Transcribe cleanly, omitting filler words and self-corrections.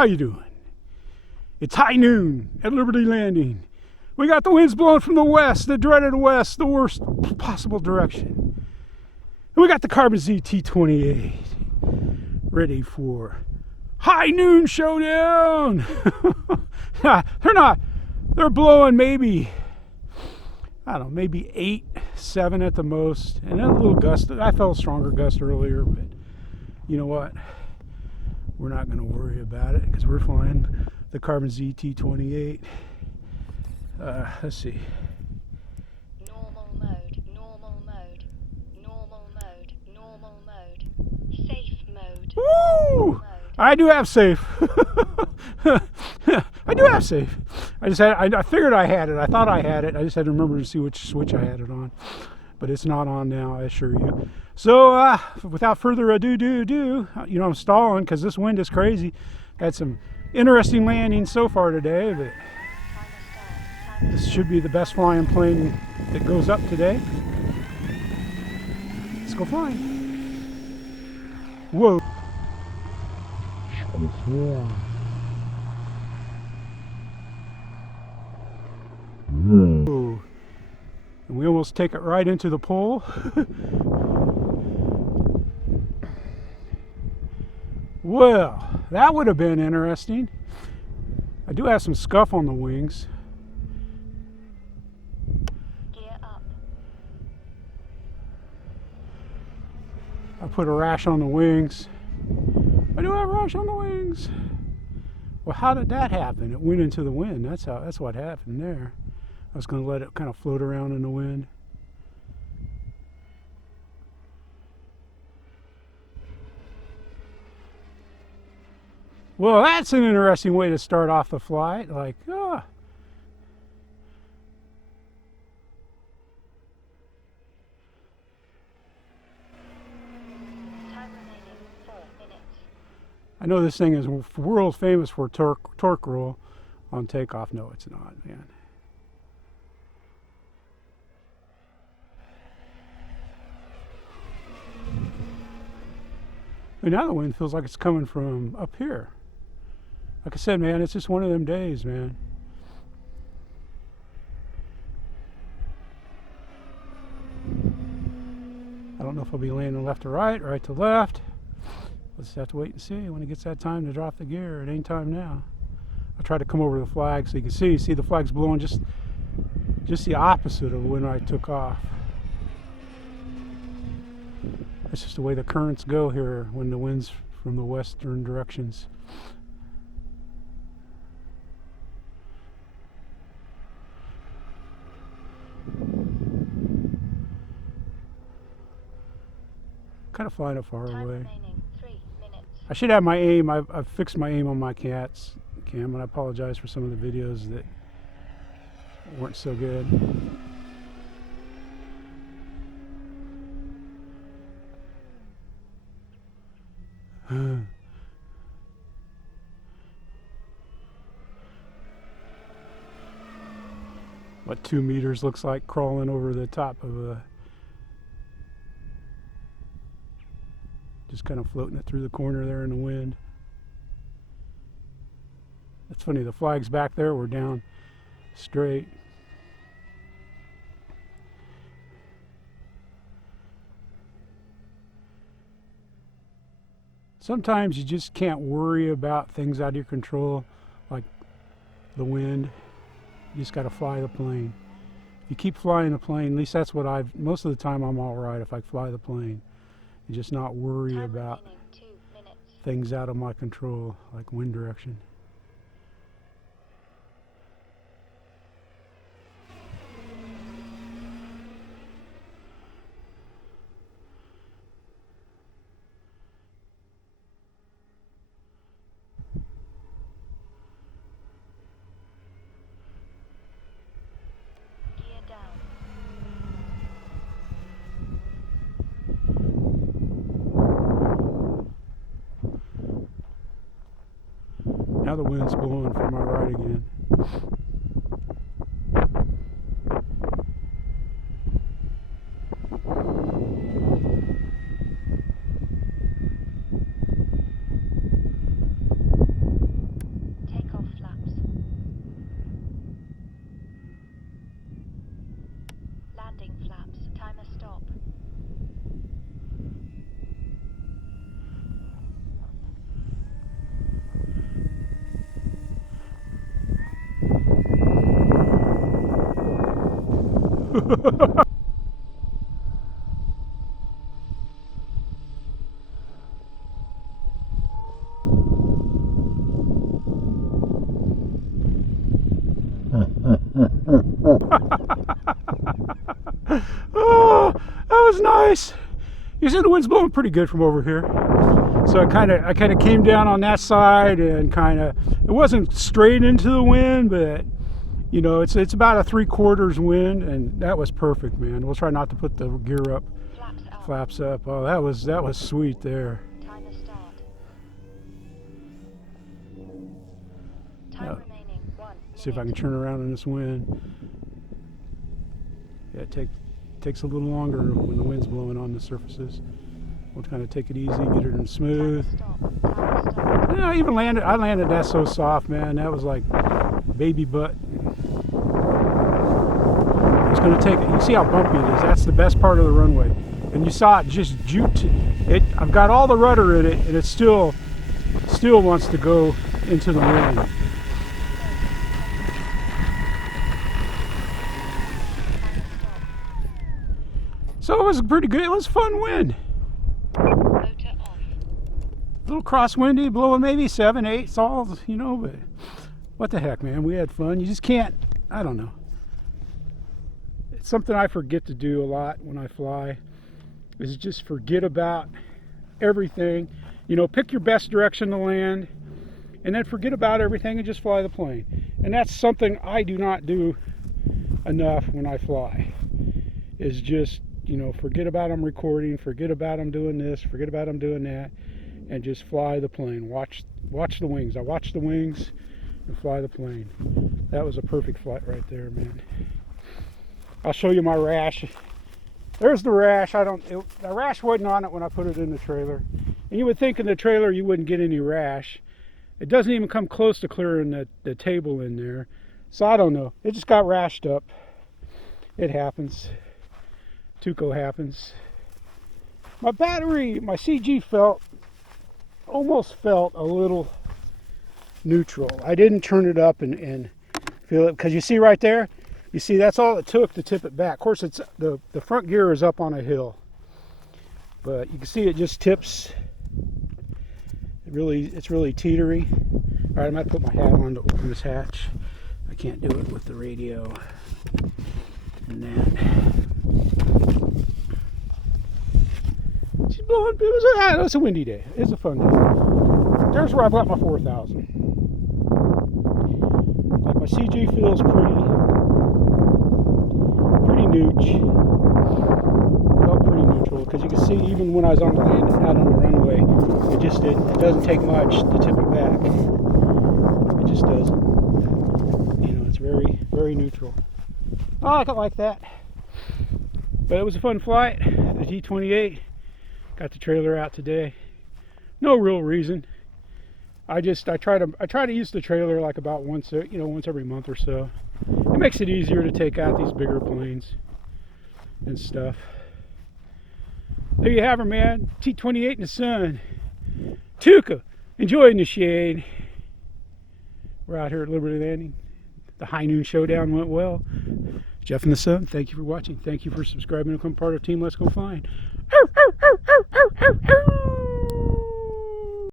How you doing? It's high noon at Liberty Landing. We got the winds blowing from the west, the dreaded west, the worst possible direction. And we got the Carbon Z T28 ready for high noon showdown. They're not. They're blowing maybe, I don't know, maybe 8, 7 at the most. And then a little gust. I felt a stronger gust earlier, but you know what? We're not going to worry about it because we're flying the Carbon Z T28. Let's see. Normal mode, normal mode, normal mode, normal mode, safe mode. Woo! Mode. I do have safe. I do have safe. I figured I had it. I thought I had it. I just had to remember to see which switch I had it on. But it's not on now, I assure you. So without further ado, I'm stalling because this wind is crazy. Had some interesting landings so far today, but this should be the best flying plane that goes up today. Let's go flying. Whoa. Whoa. And we almost take it right into the pole. Well, that would have been interesting. I do have some scuff on the wings. Gear up. I put a rash on the wings. I do have a rash on the wings. Well, how did that happen? It went into the wind. That's what happened there. I was going to let it kind of float around in the wind. Well, that's an interesting way to start off the flight. Like, Time remaining 4 minutes. I know this thing is world famous for torque roll on takeoff. No, it's not, man. And now the wind feels like it's coming from up here. Like I said, man, it's just one of them days, man. I don't know if I'll be landing left to right, right to left. We'll just have to wait and see when it gets that time to drop the gear. It ain't time now. I'll try to come over the flag so you can see. See the flag's blowing just the opposite of when I took off. That's just the way the currents go here when the wind's from the western directions. Kind of flying it far Time away. remaining 3 minutes. I should have my aim. I've fixed my aim on my cat's cam, and I apologize for some of the videos that weren't so good. What 2 meters looks like crawling over the top of a, just kind of floating it through the corner there in the wind. That's funny, the flag's back there, we're down straight. Sometimes you just can't worry about things out of your control, like the wind. You just got to fly the plane. If you keep flying the plane, at least that's what most of the time I'm all right if I fly the plane. And just not worry Time about remaining 2 minutes. things out of my control, like wind direction. Gear down. Now the wind's blowing from my right again. Oh, that was nice. You see the wind's blowing pretty good from over here. So I kind of came down on that side and it wasn't straight into the wind, but you know, it's about a 3/4 wind, and that was perfect, man. We'll try not to put the gear up. Flaps up. Oh, that was sweet there. Time to start. Time Yeah. remaining 1 See if I can minute. turn around in this wind. Yeah, it takes a little longer when the wind's blowing on the surfaces. We'll kind of take it easy, get it in smooth. Time to stop. Yeah, I landed that so soft, man. That was like baby butt. It's going to take it. You see how bumpy it is. That's the best part of the runway. And you saw it just juked it. I've got all the rudder in it, and it still wants to go into the wind. So it was pretty good. It was a fun wind. Motor off. A little crosswindy, blowing maybe 7, 8. It's all, you know, but what the heck, man. We had fun. You just can't, I don't know. It's something I forget to do a lot when I fly, is just forget about everything. You know, pick your best direction to land, and then forget about everything and just fly the plane. And that's something I do not do enough when I fly, is just, you know, forget about I'm recording, forget about I'm doing this, forget about I'm doing that, and just fly the plane. Watch the wings. I watch the wings and fly the plane. That was a perfect flight right there, man. I'll show you my rash. There's the rash. The rash wasn't on it when I put it in the trailer. And you would think in the trailer you wouldn't get any rash. It doesn't even come close to clearing the table in there. So I don't know. It just got rashed up. It happens. Tuco happens. My battery, my CG almost felt a little neutral. I didn't turn it up and feel it, because you see right there, you see that's all it took to tip it back. Of course, it's the front gear is up on a hill, but you can see it just tips. It's really teetery. All right, I might put my hat on to open this hatch. I can't do it with the radio and that. She's blowing. It was a windy day. It's a fun day. There's where I got my 4,000. Like my CG feels pretty nooch. Felt pretty neutral, because you can see even when I was on the land out on the runway, it doesn't take much to tip it back. It just doesn't. You know, it's very, very neutral. I like it like that. But it was a fun flight. The T28. Got the trailer out today. No real reason. I try to use the trailer like about once every month or so. It makes it easier to take out these bigger planes and stuff. There you have her, man. T28 in the sun. Tuca, enjoying the shade. We're out here at Liberty Landing. The high noon showdown went well. Jeff in the sun, thank you for watching. Thank you for subscribing and becoming part of Team Let's Go Flying.